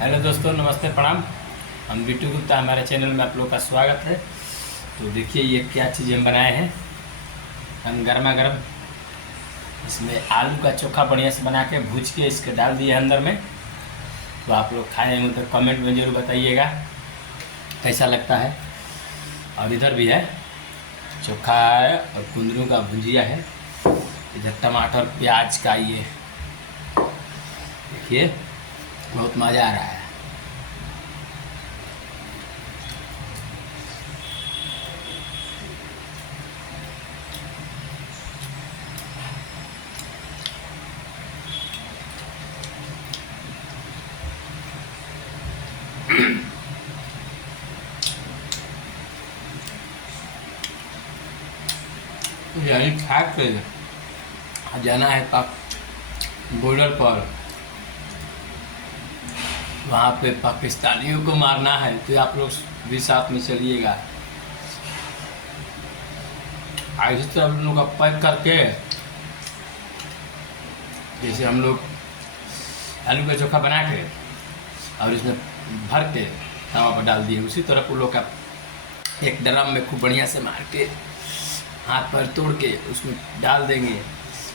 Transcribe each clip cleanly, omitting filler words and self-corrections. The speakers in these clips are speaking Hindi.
हेलो दोस्तों, नमस्ते, प्रणाम। हम बिट्टू गुप्ता, हमारे चैनल में आप लोग का स्वागत है। तो देखिए ये क्या चीज़ हम बनाए हैं। हम गर्मा गर्म इसमें आलू का चोखा बढ़िया से बना के भूज के इसके डाल दिए अंदर में। तो आप लोग खाएंगे तो कमेंट में ज़रूर बताइएगा कैसा लगता है। और इधर भी है चोखा है और कुंदरू का भुजिया है। इधर टमाटर प्याज का ये देखिए बहुत मज़ा आ रहा है। यही खा के जाना है पाक बॉर्डर पर। वहाँ पे पाकिस्तानियों को मारना है, तो आप लोग भी साथ में चलिएगा। इसी तरह हम लोग का पैक करके जैसे हम लोग आलू का चोखा बना के और इसमें भर के तवा पर डाल दिए, उसी तरह उन लोग का एक ड्रम में खूब बढ़िया से मार के हाथ पर तोड़ के उसमें डाल देंगे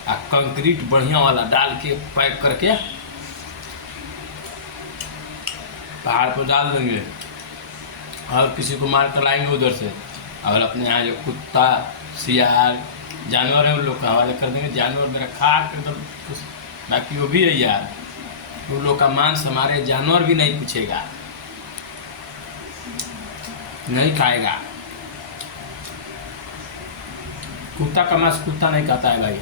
और कंक्रीट बढ़िया वाला डाल के पैक करके पहाड़ पर डाल देंगे और किसी को मार कर लाएंगे उधर से। और अपने यहाँ जो कुत्ता सियार जानवर है उन लोग का हवाले कर देंगे। जानवर मेरा खा कर तो बाकी वो भी है यार, उन लोग का मांस हमारे जानवर भी नहीं पूछेगा, नहीं खाएगा। कुत्ता का मांस कुत्ता नहीं खाता है भाई।